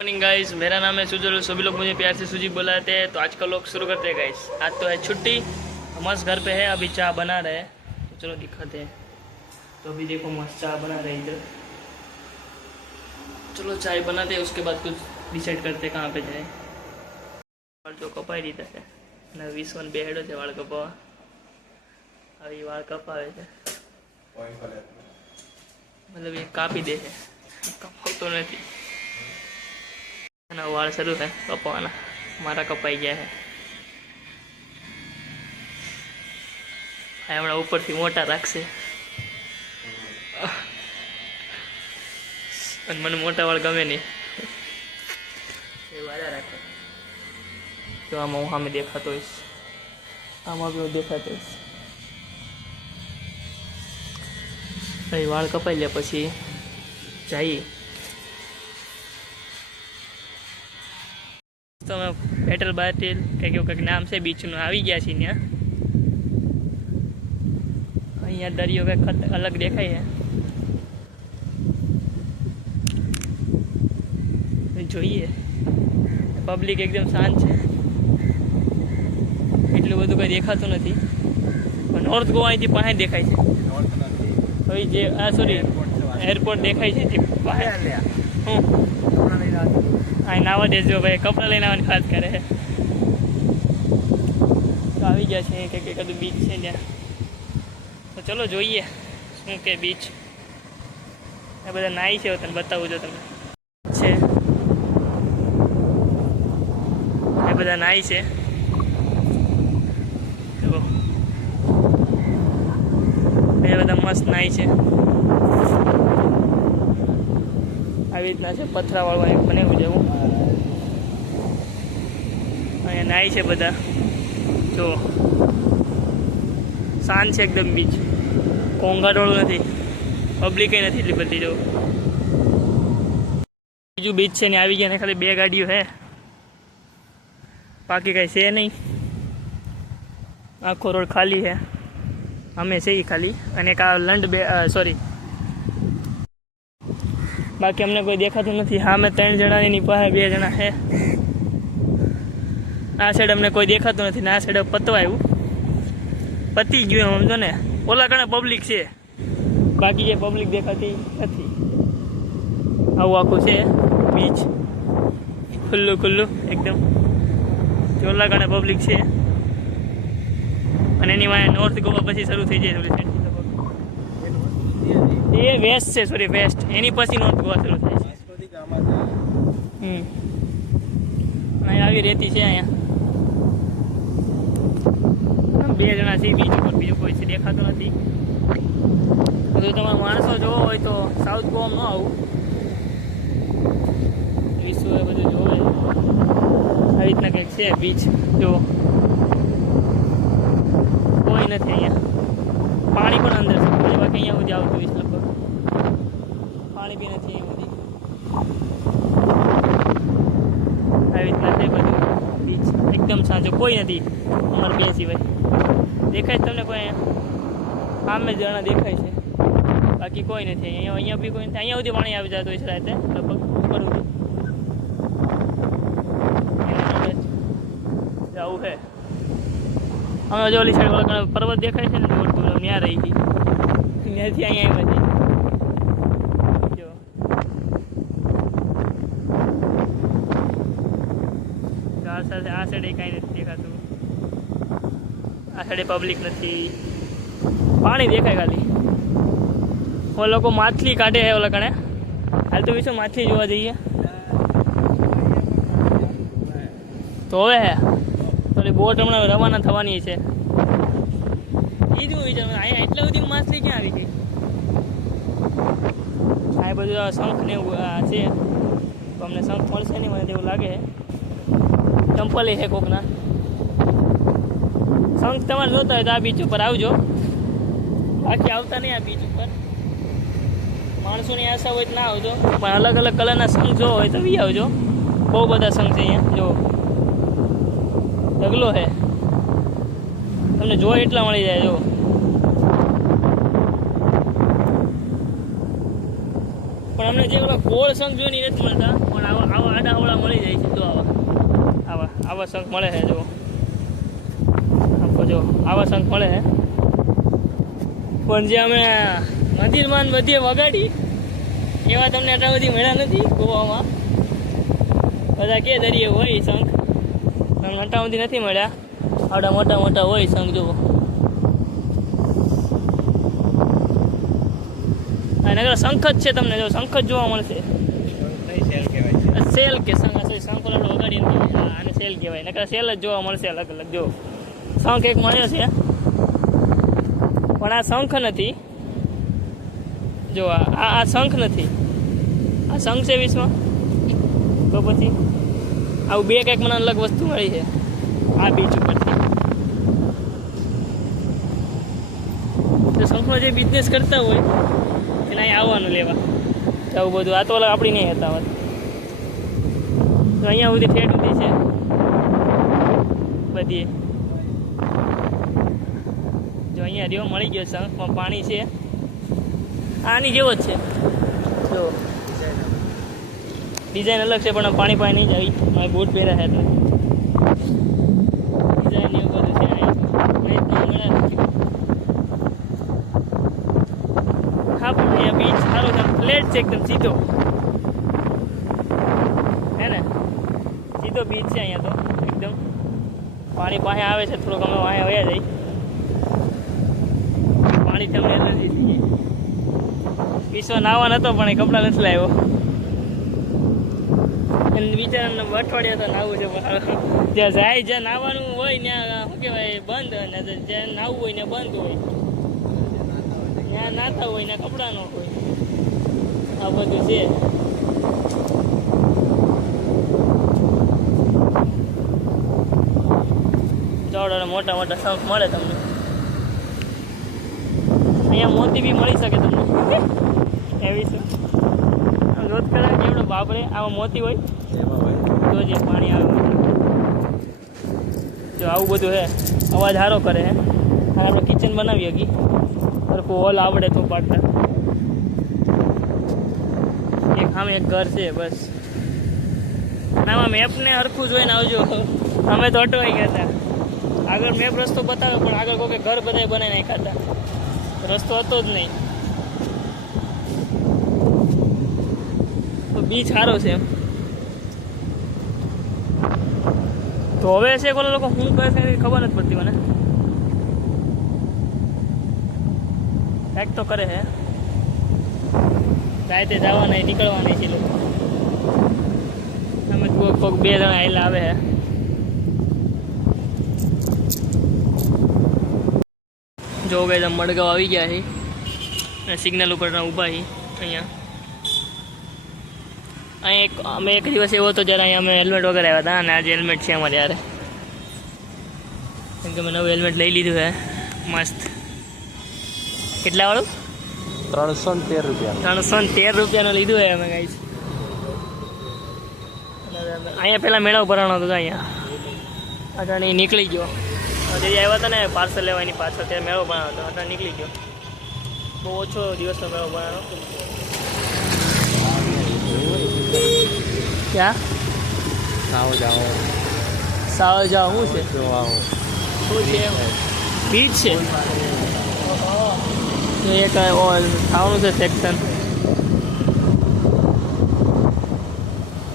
Morning guys, मेरा नाम है सुजल। सभी लोग मुझे प्यार से सुजी बुलाते हैं। तो आज का लोग शुरू करते हैं गाइस। आज तो है छुट्टी, मस्त घर पे है। अभी चाय बना रहे हैं, तो चलो दिखाते हैं। तो अभी देखो मस्त चाय बना रहे हैं इधर। चलो चाय बनाते हैं, उसके बाद कुछ डिसाइड करते हैं कहाँ पे जाए। और जो कपाई रीते है ना, 20 बेहेडो છે વાળ કપાવા। હવે વાળ કપાવે છે, मतलब ये કાપી દે છે, કપાવતો નથી। વાળ શરૂ છે કપાવાના, મારા કપાઈ ગયા છે। હમણાં ઉપરથી મોટા રાખશે, અને મને મોટા વાળ ગમે નહીં, એ વાળા રાખે। તો આમાં હું સામે દેખાતો હોઈશ, આમાં બી હું દેખાતો હોઈશ। વાળ કપાઈ લે પછી જઈએ। तो मैं पेट्रोल बाटिल કંઈક નામ છે બીચનું, આવી ગયા છીએ ત્યાં। અહીંયા દરિયો કંઈક અલગ દેખાય છે, જોઈએ। પબ્લિક એકદમ શાંત છે, એટલું બધું કંઈ દેખાતું નથી। નોર્થ ગોવા અહીંથી પાસે દેખાય છે। હવે જે સોરી એરપોર્ટ દેખાય છે તે હું અહીં નાવા દેજો ભાઈ, કપડાં લઈને આવવાની વાત કરે છે। તો આવી ગયા છે કંઈક એકાદું બીચ છે ત્યાં, તો ચલો જોઈએ શું કે બીચ। એ બધા નાઈ છે, તને બતાવું જો તમે છે, એ બધા નાઈ છે। તો એ બધા મસ્ત નાઈ છે। આવી રીતના છે, પથરાવાળું એક બનાવ્યું જેવું। અહીંયા નાય છે બધા, જો શાંત છે એકદમ બીચ, ઘોંઘાટવાળું નથી, પબ્લિક નથી એટલી બધી। જો બીજું બીચ છે ને આવી ગયા ને, ખાલી 2 ગાડીઓ છે, બાકી કાંઈ છે નહીં। આખો રોડ ખાલી છે, અમે છે એ ખાલી, અને એક આ લંડ સોરી બાકી અમને કોઈ દેખાતું નથી। હા મેં 3 જણાની પાસે 2 જણા છે। આ સાઈડ અમને કોઈ દેખાતું નથી ને આ સાઈડ પતવા આવ્યું, પતી ગયું સમજો ને। ઓલા કણે પબ્લિક છે, બાકી જે પબ્લિક દેખાતી નથી। આવું આખું છે બીચ, ખુલ્લું ખુલ્લું એકદમ। ઓલા કણે પબ્લિક છે, અને એની વાંહે નોર્થ ગોવા પછી શરૂ થઈ જાય થોડી સાઈડ। એ વેસ્ટ છે, સોરી વેસ્ટ, એની પછી નોર્થ ગોવા શરૂ થાય છે। અહીંયા આવી રેતી છે, અહીંયા 2 જણા છે બીચ ઉપર, બીજું કોઈ છે દેખાતું નથી। જો તમારા માણસો જોવો હોય તો સાઉથ ગોવામાં ન આવું, વિશ્વ એ બધું જોવે। આવી રીતના કંઈક છે બીચ, જો કોઈ નથી અહીંયા। પાણી પણ અંદર છે, બાકી અહીંયા સુધી આવતું હોય લગભગ, પાણી બી નથી અહીંયા સુધી। આવી રીતના છે બધું બીચ, એકદમ સાંજો કોઈ નથી અમારે 2 સિવાય। દેખાય તમને કોઈ અહીંયા? આમે જણા દેખાય છે, બાકી કોઈ નથી અહીંયા બી કોઈ નથી। અહીંયા સુધી પાણી આવી જતું હોય છે રાતે, લગભગ ઉપર સુધી જવું છે। અમે જો ઓલી સાઈડ વાળા પર્વત દેખાય છે ને, દૂર દૂર ત્યાં રહી ગઈ, ત્યાંથી અહીંયા આવી જો આ સાઈડે કાંઈ નથી દેખાતું, આ સાઈડે પબ્લિક નથી, પાણી દેખાય ખાલી। ઓલા લોકો માછલી કાઢે છે ઓલા કણે, હાલ તો વિશે માછલી જોવા જઈએ તો હવે થોડી બોટ હમણાં રવાના થવાની છે। એ જ હું વિચાર, અહીંયા એટલા બધી માછલી ક્યાં આવી ગઈ? આ બધું શંખ ને એવું છે, તો અમને શંખ મળશે નહીં મને એવું લાગે। ચંપલ છે કોકના, શંખ તમારે જોતા હોય તો આ બીચ ઉપર આવજો, બાકી આવતા નહીં આ બીચ ઉપર। માણસોની આશા હોય તો ના આવજો, પણ અલગ અલગ કલરના શંખ જો હોય તો બી આવજો। બહુ બધા શંખ છે અહીંયા, જો ઢગલો છે, તમને જોઈ એટલા મળી જાય। જો પણ અમને જે ઓલા ગોળ શંખ જોઈને નથી મળતા, પણ આવા આડા આવડા મળી જાય છે. જો આવા આવા શંખ મળે છે. જો આપો જો આવા શંખ મળે છે. પણ જે અમે મંદિરમાં બધે વગાડી એવા તમને આટલા બધી મળ્યા નથી ગોવામાં. બધા કે દરિયે હોય શંખ, તમને આટલા બધી નથી મળ્યા. આવડા મોટા મોટા હોય શંખ. જુઓ અને શંખ જ છે. તમને જો શંખ જ જોવા મળશે. સેલ કે શંખ શંખ આપણે વગાડીને આને સેલ કહેવાય. નકર સેલ જ જોવા મળશે અલગ અલગ. જો શંખ એક મળ્યો છે પણ આ શંખ નથી. જો આ શંખ નથી, આ શંખ છે વિશ્વમાં. તો પછી આવું બે કંઈક મને અલગ વસ્તુ મળી છે આ બીચ ઉપરથી. તો શંખનો જે બિઝનેસ કરતા હોય એને અહીં આવવાનું લેવા આવું બધું. આ તો આપણી નહીં હતા વાત. તો અહીંયા બધી ઠેઠ ઉધી છે બધી. જો અહીંયા રહ્યો મળી ગયો શંખમાં પાણી છે. આની જેવો જ છે. જો ડિઝાઇન અલગ છે પણ પાણી પાણી નહીં જાય. મારે બૂટ પહેર્યા છે એટલે ડિઝાઇન એવું બધું છે. હા પણ અહીંયા બીચ સારો છે. ફ્લેટ છે એકદમ સીધો હે ને. સીધો બીચ છે અહીંયા તો એકદમ. પાણી પાસે આવે છે થોડોક. અમે વાંહે વયા જાય. પાણી તમને એલર્જી થઈ ગઈ. વિશ્વ નાવા નતો પણ એ કપડાં નથી લાવ્યો. બિચારાને અઠવાડિયા તો નાવું છે. જ્યાં જાય જ્યાં નાવાનું હોય ત્યાં શું કહેવાય બંધ, અને જ્યાં નાવું હોય ત્યાં બંધ હોય. ત્યાં નાતા હોય ને કપડાં ન હોય. આ બધું છે. ચોડ મોટા મોટા શંખ મળે તમને. અહીંયા મોતી બી મળી શકે તમને. એવી છે રોજ કદાચ એવડો બાપરે આમાં મોતી હોય તો જે પાણી આવે. જો આવું બધું છે. અવાજ સારો કરે છે. અને આપણે કિચન બનાવી શકીએ. સરખું હોલ આવડે તો પાડતા. એક સામે એક ઘર છે બસ. આમાં મેપને હરખું જોઈને આવજો. અમે તો અટવાઈ ગયા હતા. આગળ મેપ રસ્તો બતાવે પણ આગળ કોઈ ઘર બધા બનાવી નાખ્યા હતા. રસ્તો હતો જ નહીં. તો બીચ સારો છે એમ. તો હવે છે કોઈ લોકો શું કરે છે ખબર નથી પડતી મને. કાંઈક તો કરે છે. રાતે જવાના નીકળવાના છે લોકો. અમે કોઈક બે જણા આવેલા આવે છે. જો ગઈ તો મડગાંવ આવી ગયા છે. સિગ્નલ ઉપર ઊભા છીએ અહીંયા. અહીંયા અમે એક દિવસ એવો હતો જ્યારે અહીંયા અમે હેલ્મેટ વગર આવ્યા હતા. અને આજે હેલ્મેટ છે અમારે યારે. કેમ કે મેં નવું હેલ્મેટ લઈ લીધું છે મસ્ત. કેટલા વાળું? 313 રૂપિયા. 313 રૂપિયાનું લીધું છે અમે ગાઈસ. અહીંયા પહેલાં મેળાવ ભરાણો હતો અહીંયા. અટાણી નીકળી ગયો. જે આવ્યા હતા ને પાર્સલ લેવાની પાછળ ત્યારે મેળો ભરાણો હતો. અટાણી નીકળી ગયો. બહુ ઓછો દિવસનો મેળો ભરાણો. ક્યાં આવો જાઓ. સાવ જાઓ. શું છે? જો આવો. શું છે? બીચ છે. એક ખાવાનું છે સેક્શન.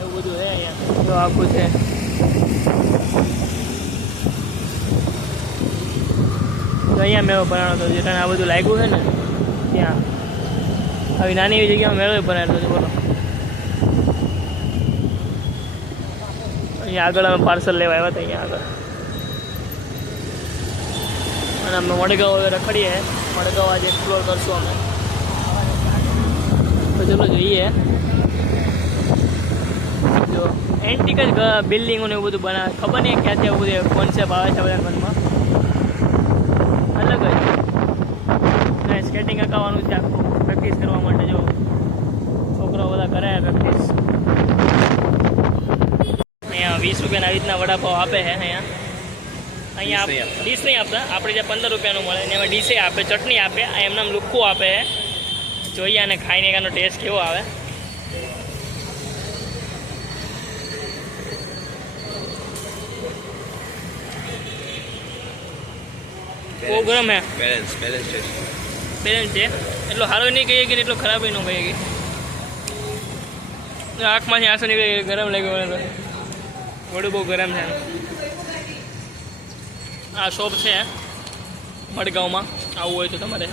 એવું બધું છે અહીંયા. તો આખું છે. તો અહીંયા મેળો ભરાણો હતો. જેટલા આ બધું લાગ્યું છે ને ત્યાં આવી નાની એવી જગ્યામાં મેળો ભરાયેલો છે. બોલો અહીંયા આગળ અમે પાર્સલ લેવા આવ્યા હતા. અહીંયા આગળ. અને અમે મડગાંવ હવે રખડીએ. મડગાંવ આજે એક્સપ્લોર કરશું અમે. તો ચલો જોઈએ. જો એન્ટિક જ બિલ્ડિંગો ને એવું બધું બનાવે. ખબર નહીં ક્યાંથી આવું બધું કોન્સેપ્ટ આવે છે બધા મનમાં. અલગ જ સ્કેટિંગ અકાવવાનું છે આખું પ્રેક્ટિસ કરવા માટે. જો છોકરાઓ બધા કરે પ્રેક્ટિસ. અહીંયા 20 રૂપિયાના આવી રીતના વડાપાવ આપે છે. અહીંયા ડીશ નહીં આપતા. આપણે જે 15 રૂપિયાનું મળે ને એમાં ડીશે આપે, ચટણી આપે, એમને લુખ્ખું આપે. જોઈએ અને ખાઈને એનો ટેસ્ટ કેવો આવે. બહુ ગરમ હે બેલેન્સ ટેસ્ટ. બેલેન્સ છે. એટલો સારો નહીં કહીએ કે એટલો ખરાબ ન કહીએ કે આંખમાંથી આંસુ નીકળે ગરમ લાગ્યો મને તો વડું બહુ ગરમ છે. આ શોપ છે મડગાંવમાં. આવવું હોય તો તમારે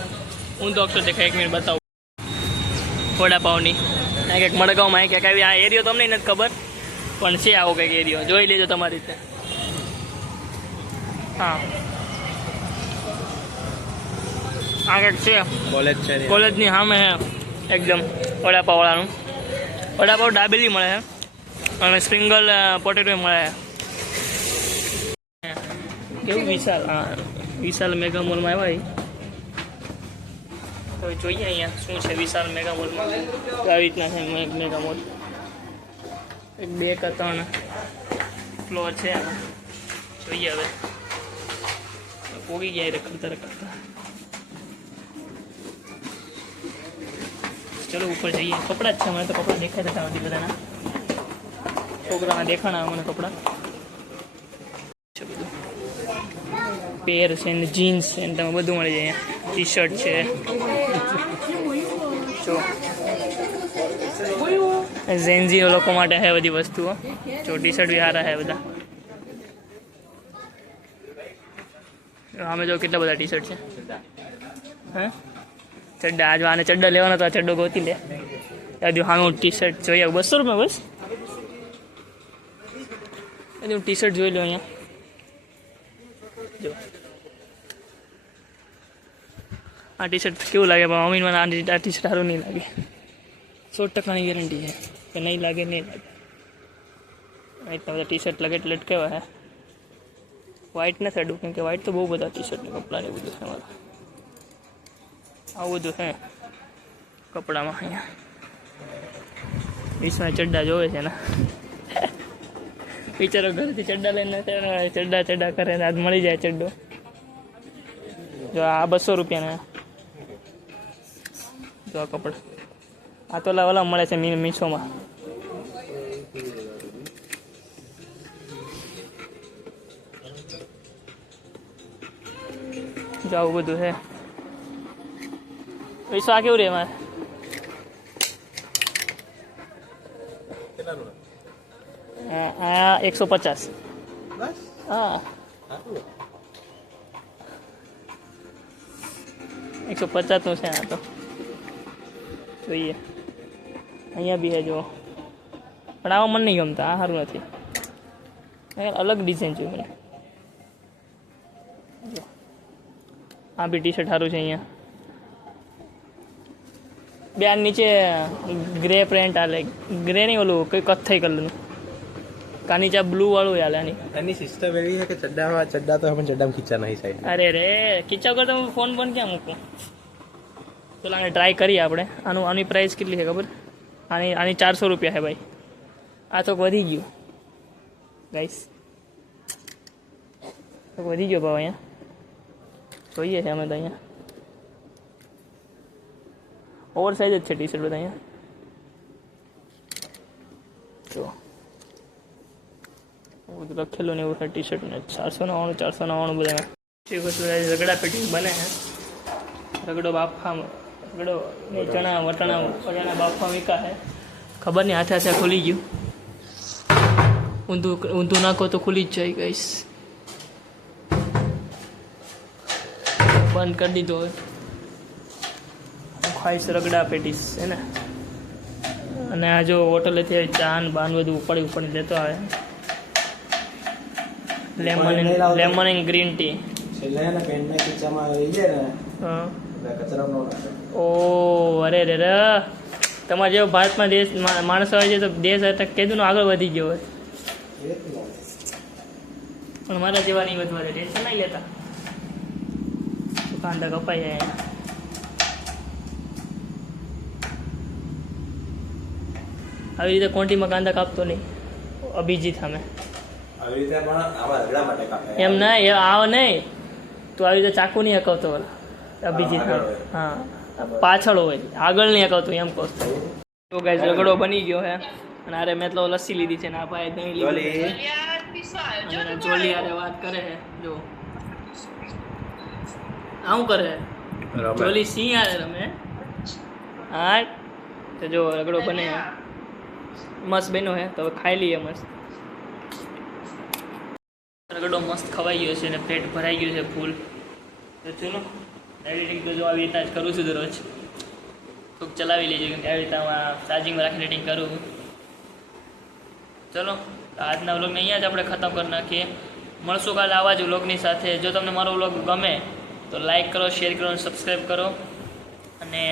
હું તો અક્ષર દેખાય 1 મિનિટ બતાવું વડાપાવની. ક્યાંક મડગાંવમાં ક્યાંક આવી આ એરિયો તમને નથી ખબર પણ છે આવો કંઈક એરિયો. જોઈ લેજો તમારી રીતે. હા આ કંઈક છે કોલેજ છે ને. કોલેજની સામે હે એકદમ વડાપાવવાળાનું. વડાપાવ દાબેલી મળે છે અને સ્પ્રિંગલ પોટેટો મળે છે. કેવું વિશાલ. હા વિશાલ મેગા મોલમાં આવ્યા હવે જોઈએ અહીંયા શું છે વિશાલ મેગા મોલમાં. આવી રીતના છે મેગા મોલ. 1 2 કે 3 ફ્લોર છે. જોઈએ હવે પોગી ગયા રખડતા. ચલો ઉપર જઈએ. કપડાં જ છે મને તો. કપડાં દેખાય હતા નથી બધાના. છોકરાના દેખાણા મને કપડાં છે બધું. પેર છે ને જીન્સ છે ને તમે બધું મળી જાય અહીંયા. ટી શર્ટ છે જો. ઝેન્ઝી લોકો માટે છે બધી વસ્તુઓ. જો ટી શર્ટ બી સારા છે બધા. આમે જો કેટલા બધા ટી શર્ટ છે. હા ચડ્ડા. આજ આને ચડ્ડા લેવાનો તો આ ચડ્ડો ગોતી લે. હજુ હા હું ટી શર્ટ જોઈ આવું. 200 રૂપિયા બસ. હજુ હું ટી શર્ટ જોઈ લઉં અહીંયા. જો આ ટી શર્ટ કેવું લાગે પણ મમ્મી મને આ ટી શર્ટ સારું નહીં લાગે. 100%ની ગેરંટી છે કે નહીં લાગે નહીં લાગે. એટલા બધા ટી શર્ટ લટકેવા હે. વ્હાઇટ નથી અડું કેમ કે વ્હાઇટ તો બહુ બધા ટી શર્ટ કપડાં ને બધું છે મારું. આવું બધું છે કપડામાં અહીંયા. વીસમાં ચડ્ડા જોવે છે ને બિચારો ઘરેથી ચડ્ડા લઈને ચડ્ડા કરે ને આજ મળી જાય ચડ્ડો. જો આ 200 રૂપિયાના. જો આ કપડા આ તો ઓલા મળે છે મીશોમાં. જો આવું બધું છે. પૈસા આ કેવું રે મારે. આ 150. હા 150 નું છે આ તો. જોઈએ અહીંયા બી હે જો પણ આવા મને નહીં ગમતા. આ સારું નથી. અલગ ડિઝાઇન જોઈએ મને. આ બી ટી શર્ટ સારું છે અહીંયા. બે આ નીચે ગ્રે પ્રિન્ટ આલે. ગ્રે નહીં ઓલું કંઈ કથ્થઈ કલરનું. કા નીચે બ્લુ વાળું હાલે. એની સિસ્ટમ એવી છે કે ચડ્ડા તો અમે ચડ્ડામાં ખીચા નહીં સાઈડ. અરે રે ખીચા કરતા હું ફોન પણ ક્યાં મૂકું. ચલો આને ટ્રાય કરીએ આપણે. આની પ્રાઇસ કેટલી છે ખબર. આની 400 રૂપિયા છે ભાઈ. આ તો વધી ગયું ગાઈસ. તો વધી ગયો ભાવ અહીંયા. જોઈએ છે અમે તો અહીંયા. ઓવર સાઇઝ જ છે ટી શર્ટ બધા અહીંયા. જો બધું લખેલું ને એવું છે ટી શર્ટ ને. 499 બધા. રગડા પેટી બને છે. રગડો બાફામાં રગડો ચણા વટાણા બાફા મીકા છે. ખબર નહીં હાથે ખુલી ગયું. ઊંધું નાખો તો ખુલી જ જાય ગાઈસ. બંધ કરી દીધો હવે. ખાઈશ રગડા પેટીસ છે ને. અને આ જો હોટલેથી ચાન બાન બધું ઉપાડી લેતો આવે. Lemon and green tea. ઓ અરે રે રે. તમારે જેવો ભારતમાં દેશ માણસો હોય છે તો દેશ કીધું આગળ વધી ગયો હોય. પણ મારા જેવા નહીં વધવા દે. ટેન્શન નહીં લેતા. કાંદા કપાઈ જાય. આવી રીતે કોન્ટીમાં કાંદા કાપતો નહીં અભિજીત સામે. એમ ના એ આવ નહીં. તું આવી રીતે ચાકુ નહીં હકાવતો અભિજીત. હા પાછળ હોય આગળ નહીં હકાવતું એમ કહું. તો ગાઈસ રગડો બની ગયો હે. અને અરે મેં તો લસ્સી લીધી છે ને આ ભાઈ દહીં લીધી. જોલી અરે વાત કરે છે જો. આવું કરે રમે. જોલી સિંહ આવે રમે હા તો જો રગડો બને મસ્ત બન્યો હે તો હવે ખાઈ લઈએ મસ્ત રગડો મસ્ત ખવાઈ ગયો છે અને પેટ ભરાઈ ગયું છે ફૂલ તો ચલો એડિટિંગ તો જો આવી રીતના જ કરું છું દરરોજ થોડુંક ચલાવી લેજો કેમ કે આવી રીતના ચાર્જિંગમાં રાખીને એડિટિંગ કરું ચલો આજના વ્લોગને અહીંયા જ આપણે ખતમ કરી નાખીએ મળશું કાલે આવા જ વ્લોગની સાથે જો તમને મારો વ્લોગ ગમે તો લાઈક કરો શેર કરો અને સબસ્ક્રાઈબ કરો અને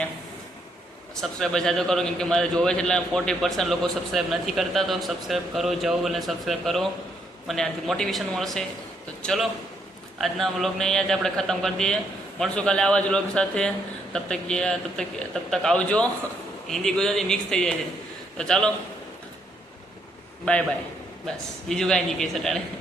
સબસ્ક્રાઈબ જાજો કરો કેમ કે મારે જોવે છે એટલે 40% લોકો સબસ્ક્રાઈબ નથી કરતા તો સબસ્ક્રાઈબ કરો જાઓ અને સબસ્ક્રાઈબ કરો મને આનાથી મોટિવેશન મળશે તો ચલો આજના વ્લોગને અહીંયા જ આપણે ખતમ કરી દઈએ મળશું કાલે આવા જ વ્લોગ સાથે તબ તક આવજો હિન્દી ગુજરાતી મિક્સ થઈ જાય છે તો ચાલો બાય બાય બસ બીજું કાંઈ નહીં કહી શકાય